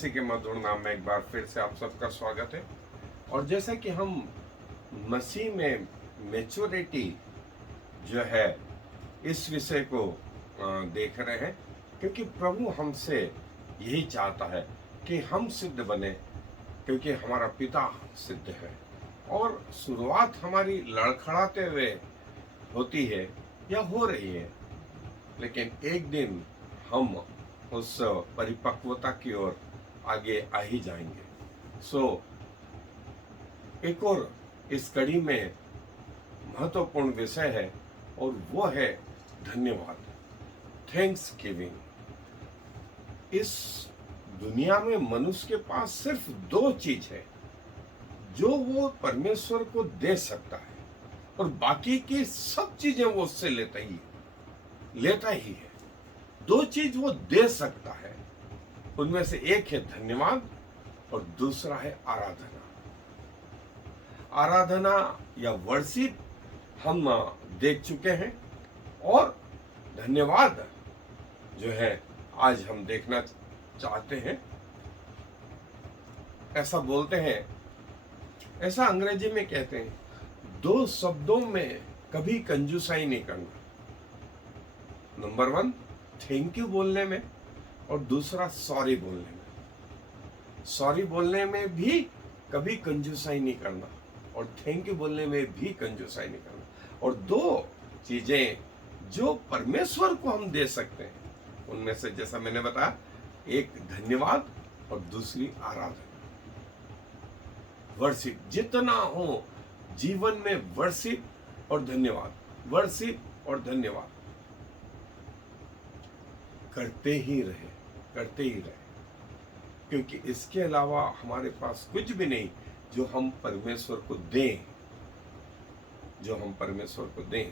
मसीह के मधुर नाम में एक बार फिर से आप सबका स्वागत है। और जैसा कि हम मसीह में मैच्योरिटी जो है इस विषय को देख रहे हैं, क्योंकि प्रभु हमसे यही चाहता है कि हम सिद्ध बने, क्योंकि हमारा पिता सिद्ध है। और शुरुआत हमारी लड़खड़ाते हुए होती है या हो रही है, लेकिन एक दिन हम उस परिपक्वता की ओर आगे आ ही जाएंगे। एक और इस कड़ी में महत्वपूर्ण विषय है, और वो है धन्यवाद, थैंक्स गिविंग। इस दुनिया में मनुष्य के पास सिर्फ दो चीज है जो वो परमेश्वर को दे सकता है, और बाकी की सब चीजें वो उससे लेता ही है। दो चीज वो दे सकता है, उनमें से एक है धन्यवाद और दूसरा है आराधना। आराधना या वर्शिप हम देख चुके हैं, और धन्यवाद जो है आज हम देखना चाहते हैं। ऐसा बोलते हैं, ऐसा अंग्रेजी में कहते हैं, दो शब्दों में कभी कंजूसाई नहीं करना। नंबर 1 थैंक यू बोलने में, और दूसरा सॉरी बोलने में। सॉरी बोलने में भी कभी कंजूसाई नहीं करना, और थैंक यू बोलने में भी कंजूसाई नहीं करना। और दो चीजें जो परमेश्वर को हम दे सकते हैं, उनमें से जैसा मैंने बताया, एक धन्यवाद और दूसरी आराधना। वर्शिप जितना हो जीवन में, वर्शिप और धन्यवाद, वर्शिप और धन्यवाद करते ही रहे, क्योंकि इसके अलावा हमारे पास कुछ भी नहीं जो हम परमेश्वर को दें।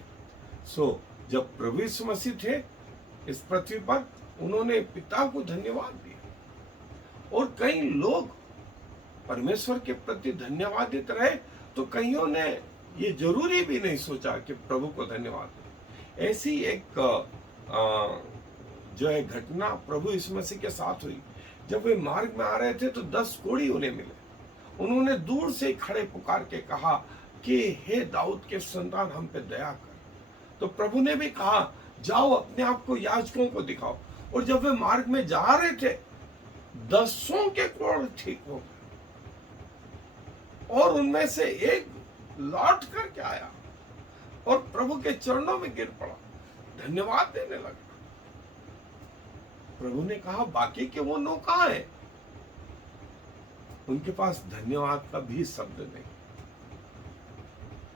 जब प्रभु यीशु मसीह थे इस पृथ्वी पर, उन्होंने पिता को धन्यवाद दिया, और कई लोग परमेश्वर के प्रति धन्यवादित रहे, तो कईयों ने ये जरूरी भी नहीं सोचा कि प्रभु को धन्यवाद दें। ऐसी एक जो है घटना प्रभु यीशु मसीह के साथ हुई। जब वे मार्ग में आ रहे थे तो 10 कोढ़ी उन्हें मिले। उन्होंने दूर से खड़े पुकार के कहा कि हे दाऊद के संतान, हम पे दया कर। तो प्रभु ने भी कहा, जाओ अपने आप को याजकों को दिखाओ। और जब वे मार्ग में जा रहे थे, 10 के कोढ़ ठीक हो गए, और उनमें से एक लौट करके आया और प्रभु के चरणों में गिर पड़ा, धन्यवाद देने लगा। प्रभु ने कहा, बाकी के वो 9 कहां हैं? उनके पास धन्यवाद का भी शब्द नहीं।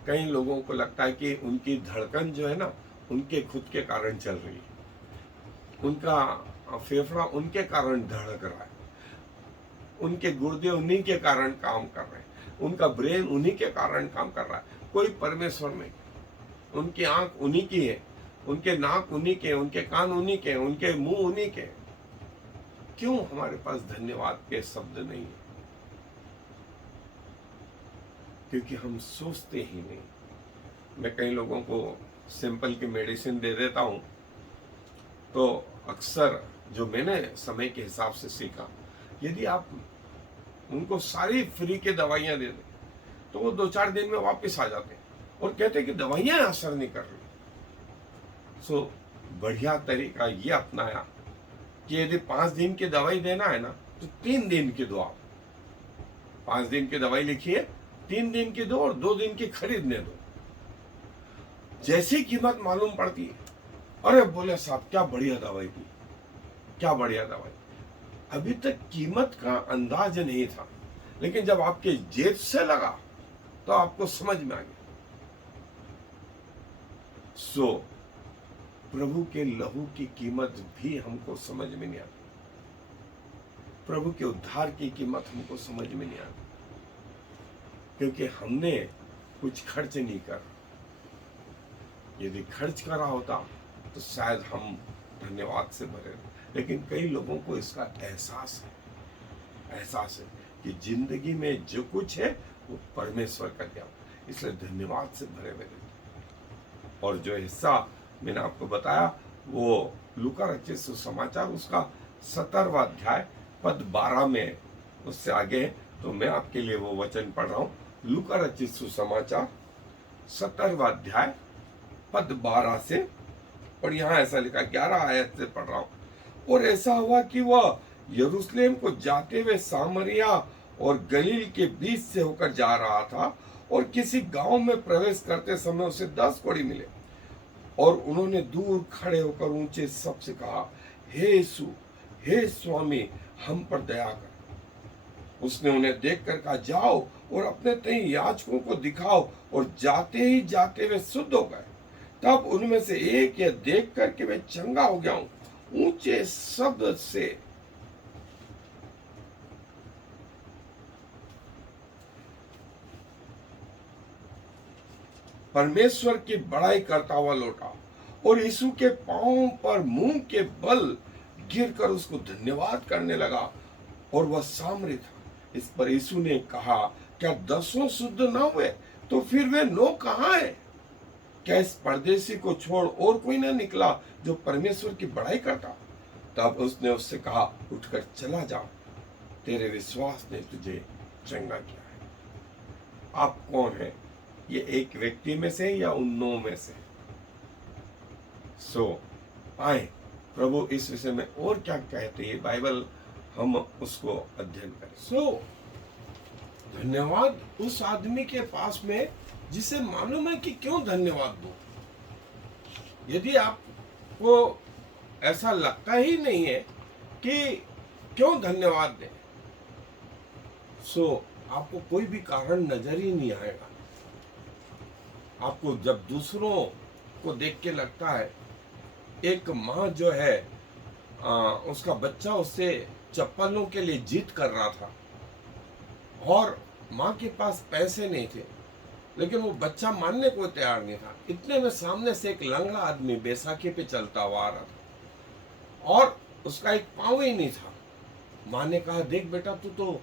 कई लोगों को लगता है कि उनकी धड़कन जो है ना, उनके खुद के कारण चल रही है, उनका फेफड़ा उनके कारण धड़क रहा है, उनके गुर्दे उन्हीं के कारण काम कर रहे हैं, उनका ब्रेन उन्हीं के कारण काम कर रहा है, कोई परमेश्वर नहीं। उनकी आंख उन्हीं की है, उनके नाक उन्हीं के, उनके कान उन्हीं के, उनके मुंह उन्हीं के। क्यों हमारे पास धन्यवाद के शब्द नहीं है? क्योंकि हम सोचते ही नहीं। मैं कई लोगों को सिंपल की मेडिसिन दे देता हूं, तो अक्सर जो मैंने समय के हिसाब से सीखा, यदि आप उनको सारी फ्री के दवाइयां दे दें, तो वो 2-4 दिन में वापस आ जाते हैं और कहते हैं कि दवाइयां असर नहीं कर रही। बढ़िया तरीका ये अपनाया कि यदि 5 दिन की दवाई देना है ना, तो 3 दिन की दो। आप 5 दिन की दवाई लिखिए, 3 दिन की दो, और 2 दिन की खरीदने दो। जैसी कीमत मालूम पड़ती है, अरे बोले साहब क्या बढ़िया दवाई दी, क्या बढ़िया दवाई। अभी तक कीमत का अंदाज नहीं था, लेकिन जब आपके जेब से लगा तो आपको समझ में आ गया। प्रभु के लहू की कीमत भी हमको समझ में नहीं आती, प्रभु के उद्धार की कीमत हमको समझ में नहीं आती, क्योंकि हमने कुछ खर्च नहीं करा। यदि खर्च करा होता तो शायद हम धन्यवाद से भरे, लेकिन कई लोगों को इसका एहसास है कि जिंदगी में जो कुछ है वो परमेश्वर का दिया, इसलिए धन्यवाद से भरे हुए रहते। और जो हिस्सा मैंने आपको बताया वो लूका रचित सुसमाचार उसका 17वां अध्याय पद 12 में, उससे आगे तो मैं आपके लिए वो वचन पढ़ रहा हूं। लूका रचित सुसमाचार 17वां अध्याय पद 12 से, और यहाँ ऐसा लिखा, 11 आयत से पढ़ रहा हूं। और ऐसा हुआ कि वह यरूशलेम को जाते हुए सामरिया और गलील के बीच से होकर जा रहा था, और किसी गांव में प्रवेश करते समय उसे 10 कोढ़ी मिले, और उन्होंने दूर खड़े होकर ऊंचे शब्द से कहा, हे यीशु, हे स्वामी, हम पर दया कर। उसने उन्हें देखकर कहा, जाओ और अपने तई याजकों को दिखाओ, और जाते ही जाते वे शुद्ध हो गए। तब उनमें से एक यह देख कर कि मैं चंगा हो गया हूं, ऊंचे शब्द से परमेश्वर की बड़ाई करता हुआ लौटा, और यीशु के पांव पर मुंह के बल गिरकर उसको धन्यवाद करने लगा, और वह सामरी था। इस पर यीशु ने कहा, क्या 10 शुद्ध न हुए? तो फिर वे 9 कहाँ हैं? क्या इस परदेसी को छोड़ और कोई न निकला जो परमेश्वर की बड़ाई करता? तब उसने उससे कहा, उठकर चला जा, तेरे विश्वास ने तुझे चंगा किया है। आप कौन है? ये एक व्यक्ति में से या उन 9 में से? आए प्रभु इस विषय में और क्या कहते हैं बाइबल, हम उसको अध्ययन करें। धन्यवाद उस आदमी के पास में जिसे मालूम है कि क्यों धन्यवाद दो। यदि आपको ऐसा लगता ही नहीं है कि क्यों धन्यवाद दें, आपको कोई भी कारण नजर ही नहीं आएगा। आपको जब दूसरों को देख के लगता है, एक माँ जो है उसका बच्चा उससे चप्पलों के लिए जिद कर रहा था, और माँ के पास पैसे नहीं थे, लेकिन वो बच्चा मानने को तैयार नहीं था। इतने में सामने से एक लंगड़ा आदमी बैसाखी पे चलता हुआ आ रहा था, और उसका एक पाँव ही नहीं था। माँ ने कहा, देख बेटा, तू तो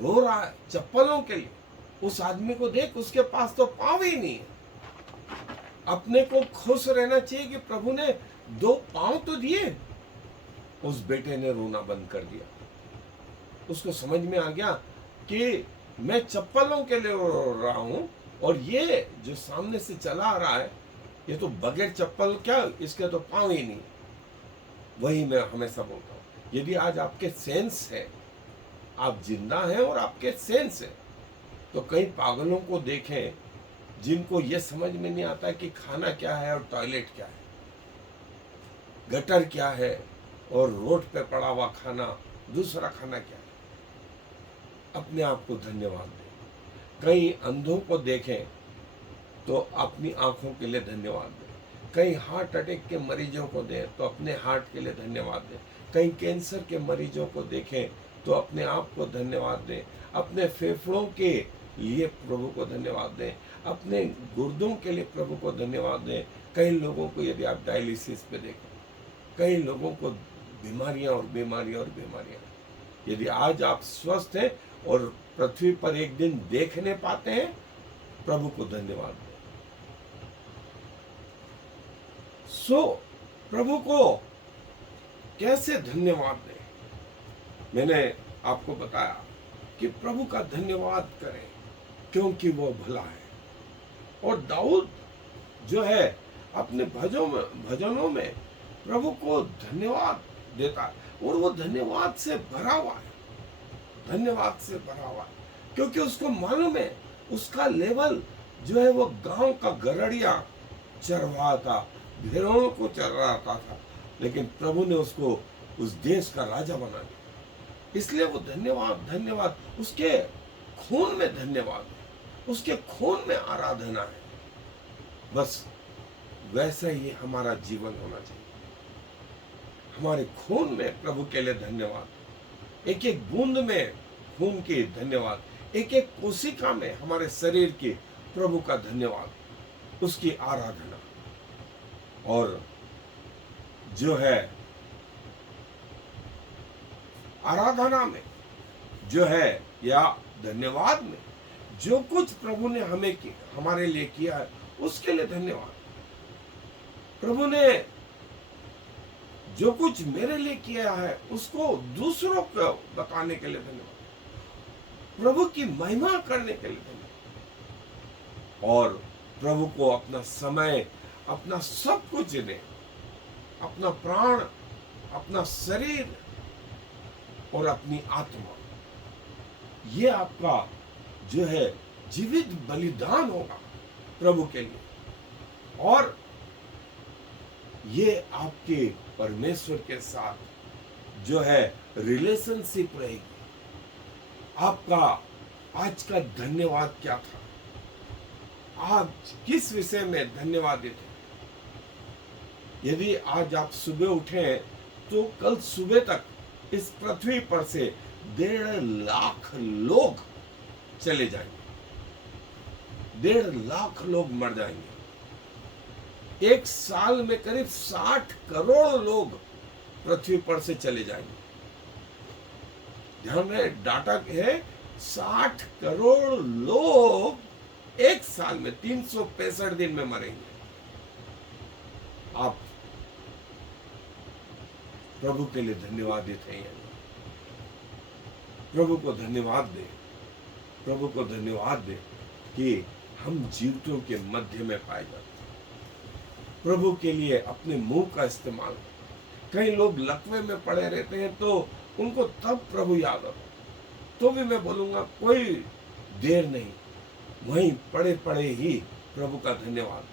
रो रहा है चप्पलों के लिए, उस आदमी को देख, उसके पास तो पाँव ही नहीं है। अपने को खुश रहना चाहिए कि प्रभु ने 2 पाँव तो दिए। उस बेटे ने रोना बंद कर दिया। उसको समझ में आ गया कि मैं चप्पलों के लिए रो रहा हूं, और ये जो सामने से चला आ रहा है, ये तो बगैर चप्पल, क्या इसके तो पाँव ही नहीं। वही मैं हमेशा बोलता हूं, यदि आज आपके सेंस है, आप जिंदा हैं और आपके सेंस है, तो कई पागलों को देखें जिनको ये समझ में नहीं आता कि खाना क्या है और टॉयलेट क्या है, गटर क्या है और रोड पे पड़ा हुआ खाना, दूसरा खाना क्या है। अपने आप को धन्यवाद दें। कई अंधों को देखें तो अपनी आंखों के लिए धन्यवाद दें। कई हार्ट अटैक के मरीजों को दें तो अपने हार्ट के लिए धन्यवाद दें। कई कैंसर के मरीजों को देखें तो अपने आप को धन्यवाद दें। अपने फेफड़ों के लिए प्रभु को धन्यवाद दें। अपने गुर्दों के लिए प्रभु को धन्यवाद दें। कई लोगों को, यदि आप डायलिसिस पे देखें, कई लोगों को बीमारियां और बीमारियां और बीमारियां। यदि आज आप स्वस्थ हैं और पृथ्वी पर एक दिन देखने पाते हैं, प्रभु को धन्यवाद दें। प्रभु को कैसे धन्यवाद दें? मैंने आपको बताया कि प्रभु का धन्यवाद करें क्योंकि वो भला है। और दाऊद जो है अपने भजनों में प्रभु को धन्यवाद देता है, और वो धन्यवाद से भरा हुआ है, धन्यवाद से भरा हुआ है, क्योंकि उसको मालूम है उसका लेवल जो है वो गांव का गरड़िया चरवा था, भेड़ों को चराता था, लेकिन प्रभु ने उसको उस देश का राजा बना दिया। इसलिए वो धन्यवाद धन्यवाद, उसके खून में धन्यवाद है, उसके खून में आराधना है। बस वैसा ही हमारा जीवन होना चाहिए। हमारे खून में प्रभु के लिए धन्यवाद, एक एक बूंद में खून की धन्यवाद, एक एक कोशिका में हमारे शरीर की प्रभु का धन्यवाद, उसकी आराधना। और जो है आराधना में जो है या धन्यवाद में जो कुछ प्रभु ने हमारे लिए किया है, उसके लिए धन्यवाद। प्रभु ने जो कुछ मेरे लिए किया है उसको दूसरों को बताने के लिए धन्यवाद, प्रभु की महिमा करने के लिए धन्यवाद, और प्रभु को अपना समय, अपना सब कुछ दे, अपना प्राण, अपना शरीर और अपनी आत्मा, ये आपका जो है जीवित बलिदान होगा प्रभु के लिए, और ये आपके परमेश्वर के साथ जो है रिलेशनशिप रहेगी। आपका आज का धन्यवाद क्या था? आज किस विषय में धन्यवाद देते? यदि आज आप सुबह उठे तो कल सुबह तक इस पृथ्वी पर से 1.5 लाख लोग चले जाएंगे, 1.5 लाख लोग मर जाएंगे। एक साल में करीब 60 करोड़ लोग पृथ्वी पर से चले जाएंगे। ध्यान में डाटा है, 60 करोड़ लोग एक साल में 365 दिन में मरेंगे। आप प्रभु के लिए धन्यवाद देते हैं, प्रभु को धन्यवाद दे, प्रभु को धन्यवाद दे कि हम जीवितों के मध्य में पाए जाते हैं। प्रभु के लिए अपने मुंह का इस्तेमाल। कई लोग लकवे में पड़े रहते हैं तो उनको तब प्रभु याद आता, तो भी मैं बोलूंगा कोई देर नहीं, वहीं पड़े पड़े ही प्रभु का धन्यवाद।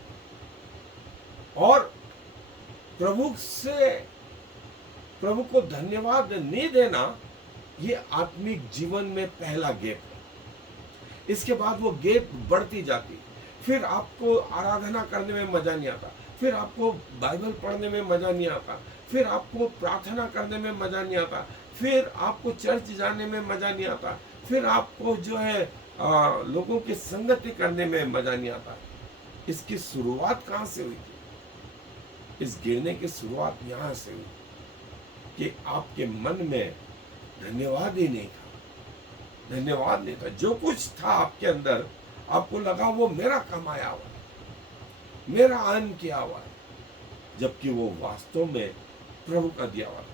और प्रभु को धन्यवाद नहीं देना, ये आत्मिक जीवन में पहला गैप है। इसके बाद वो गैप बढ़ती जाती, फिर आपको आराधना करने में मजा नहीं आता, फिर आपको बाइबल पढ़ने में मजा नहीं आता, फिर आपको प्रार्थना करने में मजा नहीं आता, फिर आपको चर्च जाने में मजा नहीं आता, फिर आपको जो है लोगों की संगति करने में मजा नहीं आता। इसकी शुरुआत कहाँ से हुई थी? इस गिरने की शुरुआत यहाँ से हुई कि आपके मन में धन्यवाद ही नहीं था, धन्यवाद नहीं था। जो कुछ था आपके अंदर, आपको लगा वो मेरा कमाया हुआ है, मेरा अर्न किया हुआ है, जबकि वो वास्तव में प्रभु का दिया हुआ है।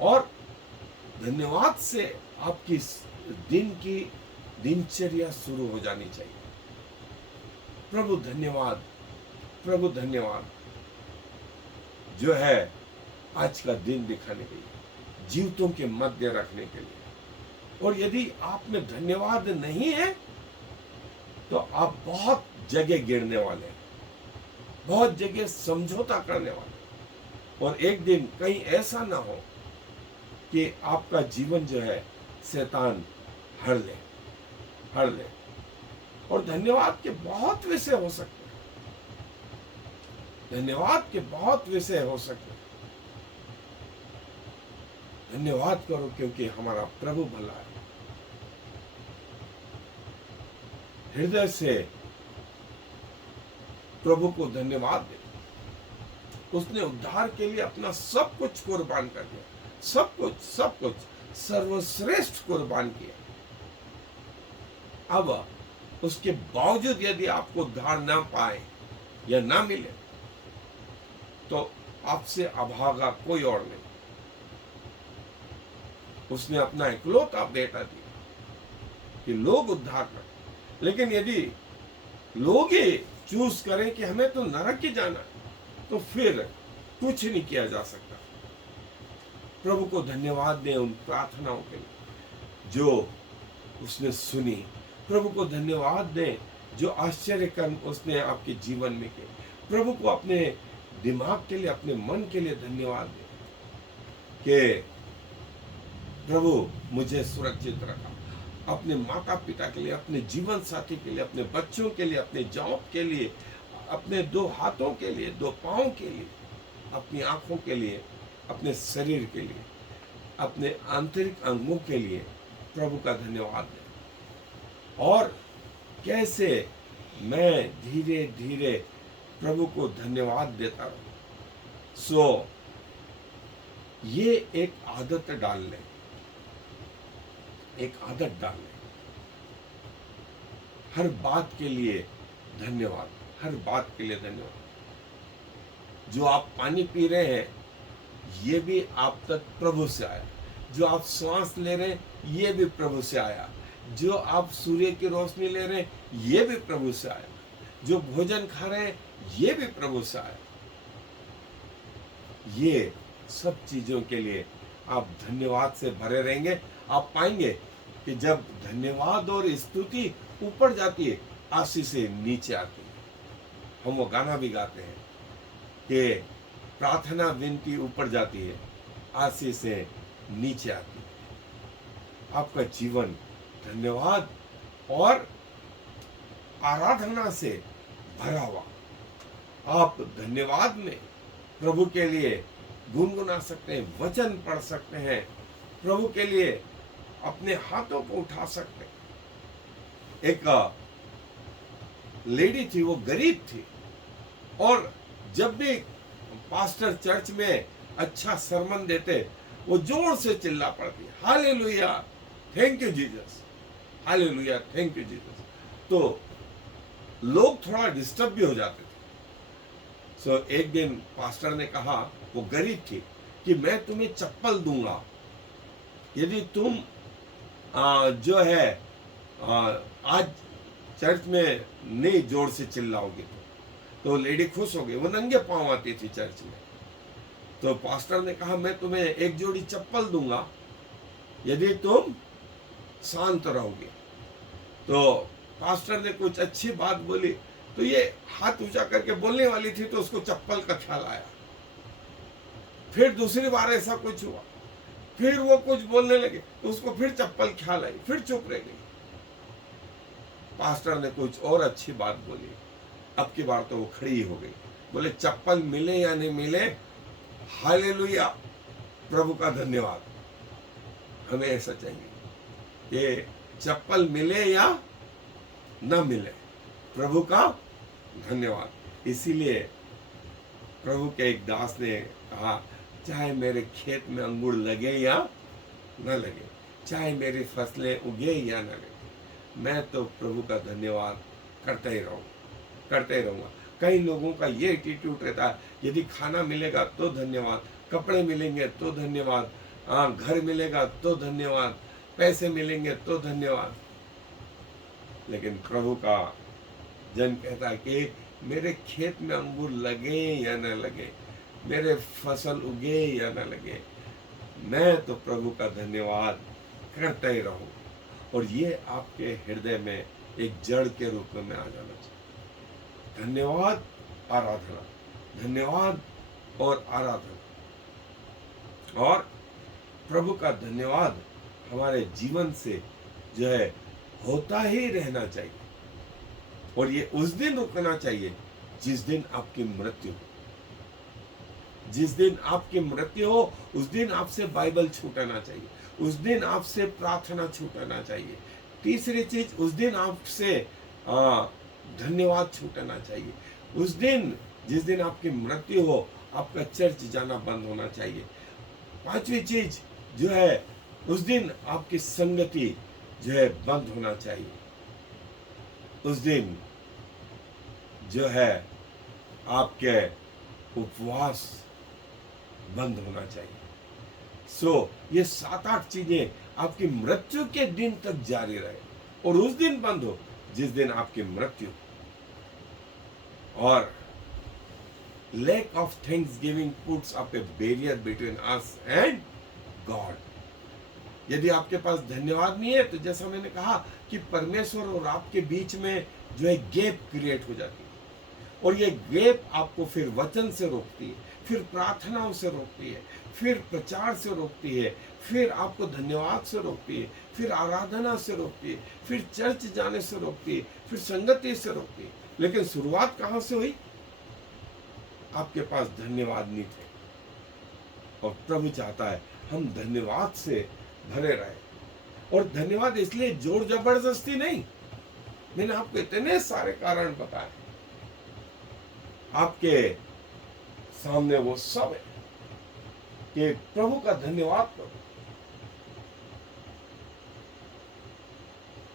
और धन्यवाद से आपकी दिन की दिनचर्या शुरू हो जानी चाहिए। प्रभु धन्यवाद, प्रभु धन्यवाद जो है आज का दिन दिखाने के लिए, जीवितों के मध्य रखने के लिए। और यदि आप में धन्यवाद नहीं है तो आप बहुत जगह गिरने वाले हैं, बहुत जगह समझौता करने वाले हैं, और एक दिन कहीं ऐसा ना हो कि आपका जीवन जो है शैतान हर ले। और धन्यवाद के बहुत विषय हो सकते हैं, धन्यवाद के बहुत विषय हो सकते हैं। धन्यवाद करो क्योंकि हमारा प्रभु भला है। हृदय से प्रभु को धन्यवाद दे। उसने उद्धार के लिए अपना सब कुछ कुर्बान कर दिया, सब कुछ सर्वश्रेष्ठ कुर्बान किया। अब उसके बावजूद यदि आपको उद्धार ना पाए या ना मिले तो आपसे अभागा कोई और नहीं। उसने अपना इकलौता बेटा दिया कि लोग उद्धार करें। लेकिन यदि लोग ही चूज करें कि हमें तो नरक ही जाना है, तो फिर कुछ नहीं किया जा सकता। प्रभु को धन्यवाद दें उन प्रार्थनाओं के लिए जो उसने सुनी। प्रभु को धन्यवाद दें जो आश्चर्य कर्म उसने आपके जीवन में किए। प्रभु को अपने दिमाग के लिए, अपने मन के लिए धन्यवाद दें कि प्रभु मुझे सुरक्षित रखा। अपने माता पिता के लिए, अपने जीवन साथी के लिए, अपने बच्चों के लिए, अपने जॉब के लिए, अपने 2 हाथों के लिए, 2 पाँव के लिए, अपनी आंखों के लिए, अपने शरीर के लिए, अपने आंतरिक अंगों के लिए प्रभु का धन्यवाद दें। और कैसे मैं धीरे धीरे प्रभु को धन्यवाद देता रहूं। सो ये एक आदत डाल लें, एक आदत डाल लें। हर बात के लिए धन्यवाद, हर बात के लिए धन्यवाद। जो आप पानी पी रहे हैं ये भी आप तक प्रभु से आया। जो आप श्वास ले रहे हैं, ये भी प्रभु से आया। जो आप सूर्य की रोशनी ले रहे हैं, ये भी प्रभु से आया। जो भोजन खा रहे हैं, ये भी प्रभु से आया। ये सब चीजों के लिए आप धन्यवाद से भरे रहेंगे। आप पाएंगे कि जब धन्यवाद और स्तुति ऊपर जाती है, आशीषें नीचे आती है। हम वो गाना भी गाते हैं कि प्रार्थना विनती ऊपर जाती है, आशीषें नीचे आती है। आपका जीवन धन्यवाद और आराधना से भरा हुआ। आप धन्यवाद में प्रभु के लिए गुनगुना सकते हैं, वचन पढ़ सकते हैं, प्रभु के लिए अपने हाथों को उठा सकते हैं। एक लेडी थी, वो गरीब थी, और जब भी पास्टर चर्च में अच्छा सरमन देते, वो जोर से चिल्ला पड़ती, hallelujah, thank you Jesus, hallelujah, thank you Jesus. तो लोग थोड़ा डिस्टर्ब भी हो जाते थे। सो एक दिन पास्टर ने कहा, वो गरीब थी, कि मैं तुम्हें चप्पल दूंगा यदि तुम जो है आज चर्च में नहीं जोर से चिल्लाओगे। तो लेडी खुश हो गई। वो नंगे पांव आती थी चर्च में। तो पास्टर ने कहा, मैं तुम्हें एक जोड़ी चप्पल दूंगा यदि तुम शांत रहोगे। तो पास्टर ने कुछ अच्छी बात बोली, तो ये हाथ ऊंचा करके बोलने वाली थी, तो उसको चप्पल का ख्याल आया। फिर दूसरी बार ऐसा कुछ हुआ, फिर वो कुछ बोलने लगे, तो उसको फिर चप्पल ख्याल आई, फिर चुप रह गई। पास्टर ने कुछ और अच्छी बात बोली, अब की बार तो वो खड़ी हो गई। बोले, चप्पल मिले या नहीं मिले, हालेलुया, प्रभु का धन्यवाद। हमें ऐसा चाहिए कि चप्पल मिले या न मिले, प्रभु का धन्यवाद। इसीलिए प्रभु के एक दास ने कहा, चाहे मेरे खेत में अंगूर लगे या न लगे, चाहे मेरी फसलें उगे या न लगे, मैं तो प्रभु का धन्यवाद करता ही रहूंगा। कई लोगों का ये एटीट्यूड रहता है, यदि खाना मिलेगा तो धन्यवाद, कपड़े मिलेंगे तो धन्यवाद, घर मिलेगा तो धन्यवाद, पैसे मिलेंगे तो धन्यवाद। लेकिन प्रभु का जन कहता है कि मेरे खेत में अंगूर लगे या न लगे, मेरे फसल उगे या न लगे, मैं तो प्रभु का धन्यवाद करता ही रहूं। और ये आपके हृदय में एक जड़ के रूप में आ जाना चाहिए। धन्यवाद, आराधना, धन्यवाद और आराधना, और प्रभु का धन्यवाद हमारे जीवन से जो है होता ही रहना चाहिए। और ये उस दिन रुकना चाहिए जिस दिन आपकी मृत्यु हो। जिस दिन आपकी मृत्यु हो, उस दिन आपसे बाइबल छूटना चाहिए, उस दिन आपसे प्रार्थना छूटना चाहिए। तीसरी चीज, उस दिन आपसे धन्यवाद छूटना चाहिए। उस दिन, जिस दिन आपकी मृत्यु हो, आपका चर्च जाना बंद होना चाहिए। पांचवी चीज जो है, उस दिन आपकी संगति जो है बंद होना चाहिए। उस दिन जो है आपके उपवास बंद होना चाहिए। ये 7-8 चीजें आपकी मृत्यु के दिन तक जारी रहे, और उस दिन बंद हो जिस दिन आपकी मृत्यु। और lack of thanksgiving puts up a barrier between us and God. यदि आपके पास धन्यवाद नहीं है, तो जैसा मैंने कहा कि परमेश्वर और आपके बीच में जो है गैप क्रिएट हो जाती है, और ये गैप आपको फिर वचन से रोकती है, फिर प्रार्थनाओं से रोकती है, फिर प्रचार से रोकती है, फिर आपको धन्यवाद से रोकती है, फिर आराधना से रोकती है, फिर चर्च जाने से रोकती है, फिर संगति से रोकती है। लेकिन शुरुआत कहाँ से हुई? आपके पास धन्यवाद नहीं थे, और प्रभु चाहता है हम धन्यवाद से भरे रहे। और धन्यवाद इसलिए जोर जबरदस्ती नहीं। मैंने आपको इतने सारे कारण बताए, आपके सामने वो सब है कि प्रभु का धन्यवाद करो,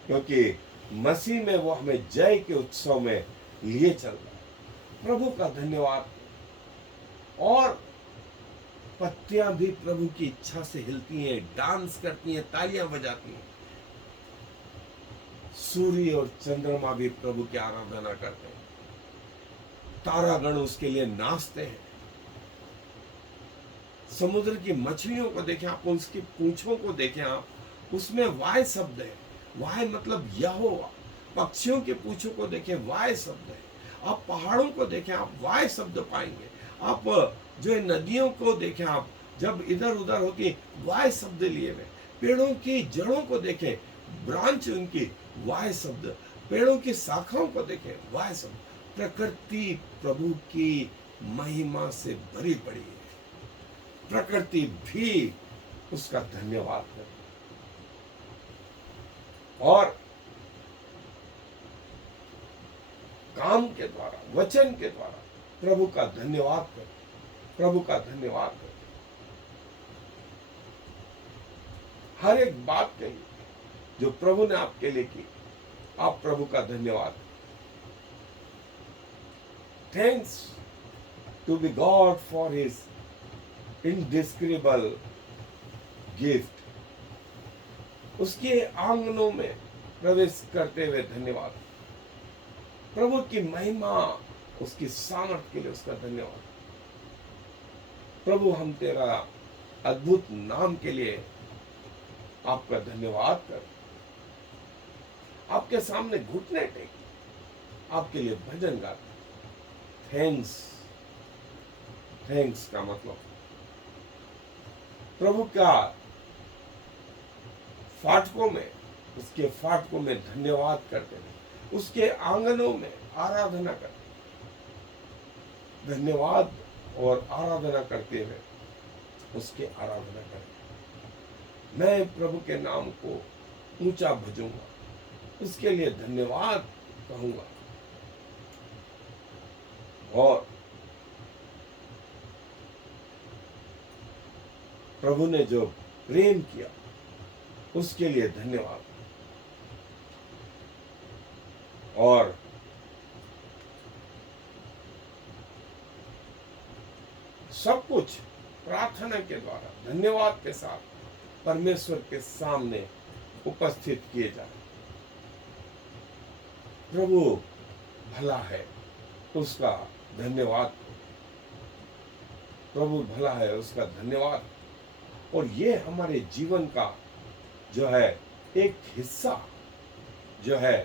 क्योंकि मसीह में वो हमें जय के उत्सव में लिए चल रहा है। प्रभु का धन्यवाद। और पत्तियां भी प्रभु की इच्छा से हिलती हैं, डांस करती हैं, तालियां बजाती हैं। सूर्य और चंद्रमा भी प्रभु की आराधना करते हैं, तारागण उसके लिए नाचते हैं। समुद्र की मछलियों को देखें आप, उसकी पूंछों को देखें आप, उसमें वाय शब्द है। वाय मतलब यहोवा। पक्षियों की पूंछों को देखें, वाय शब्द है। आप पहाड़ों को देखें, आप वाय शब्द पाएंगे। आप जो नदियों को देखें, आप जब इधर उधर होके वाय शब्द लिए हुए। पेड़ों की जड़ों को देखें, ब्रांच उनकी वाय शब्द। पेड़ों की शाखाओं को देखें, वाय शब्द। प्रकृति प्रभु की महिमा से भरी पड़ी है। प्रकृति भी उसका धन्यवाद करे और काम के द्वारा, वचन के द्वारा प्रभु का धन्यवाद करे, प्रभु का धन्यवाद करे। हर एक बात कही जो प्रभु ने आपके लिए की, आप प्रभु का धन्यवाद। Thanks to be God for his indescribable gift. उसके आंगनों में प्रवेश करते हुए धन्यवाद। प्रभु की महिमा, उसकी सामर्थ के लिए उसका धन्यवाद। प्रभु हम तेरा अद्भुत नाम के लिए आपका धन्यवाद कर, आपके सामने घुटने टेक, आपके लिए भजन गाते। थैंक्स, थैंक्स का मतलब प्रभु का फाटकों में, उसके फाटकों में धन्यवाद करते हैं, उसके आंगनों में आराधना करते, धन्यवाद और आराधना करते हुए उसके आराधना करें। मैं प्रभु के नाम को ऊंचा भजूंगा, उसके लिए धन्यवाद कहूंगा। और प्रभु ने जो प्रेम किया उसके लिए धन्यवाद। और सब कुछ प्रार्थना के द्वारा, धन्यवाद के साथ परमेश्वर के सामने उपस्थित किए जाए। प्रभु भला है, उसका धन्यवाद। प्रभु भला है, उसका धन्यवाद। और ये हमारे जीवन का जो है एक हिस्सा जो है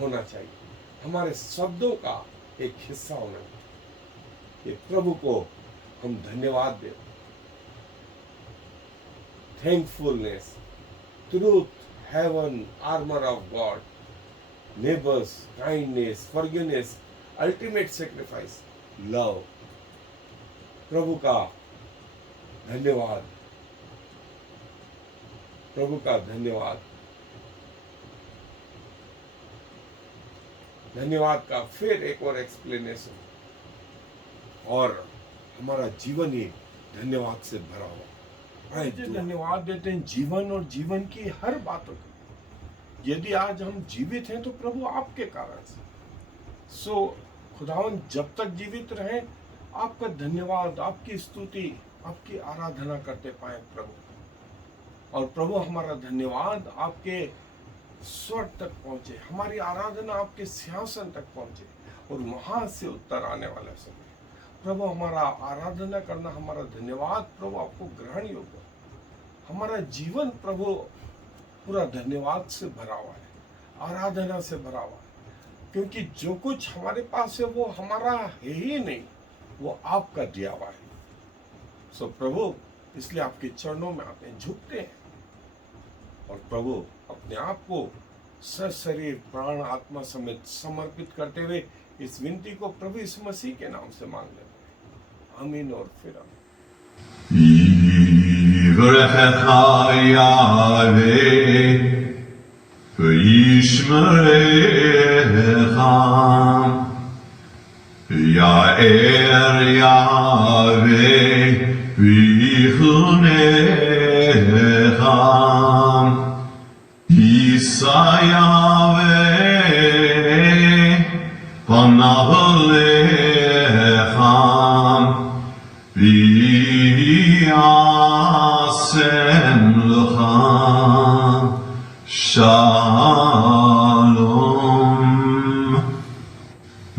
होना चाहिए, हमारे शब्दों का एक हिस्सा होना चाहिए। ये प्रभु को हम धन्यवाद दें। Thankfulness, truth, heaven, armour of God, neighbours, kindness, forgiveness, ultimate sacrifice, love. प्रभु का धन्यवाद, प्रभु का धन्यवाद। धन्यवाद का फिर एक और एक्सप्लेनेशन, और हमारा जीवन ही धन्यवाद से भरा हुआ। धन्यवाद देते हैं जीवन और जीवन की हर बातों को। यदि आज हम जीवित हैं तो प्रभु आपके कारण से। सो खुदावन जब तक जीवित रहे, आपका धन्यवाद, आपकी स्तुति, आपकी आराधना करते पाए प्रभु। और प्रभु हमारा धन्यवाद आपके स्वर्ग तक पहुंचे, हमारी आराधना आपके सिंहासन तक पहुंचे, और वहां से उत्तर आने वाला समय प्रभु हमारा आराधना करना, हमारा धन्यवाद प्रभु आपको ग्रहण योग्य। हमारा जीवन प्रभु पूरा धन्यवाद से भरा हुआ है, आराधना से भरा हुआ है, क्योंकि जो कुछ हमारे पास है वो हमारा है ही नहीं, वो आपका दिया हुआ है। सो प्रभु इसलिए आपके चरणों में आते हैं, झुकते हैं, और प्रभु अपने आप को सशरीर प्राण आत्मा समेत समर्पित करते हुए इस विनती को प्रभु यीशु मसीह के नाम से मांग लेते हैं। आमीन और फिर आमीन। יברכך יהוה וישמרך, יאר יהוה ויחונך, יישא יהוה פניו אליך ויענך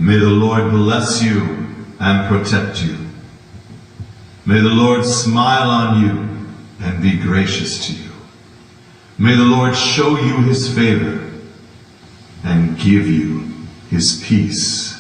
May the Lord bless you and protect you. May the Lord smile on you and be gracious to you. May the Lord show you his favor and give you his peace.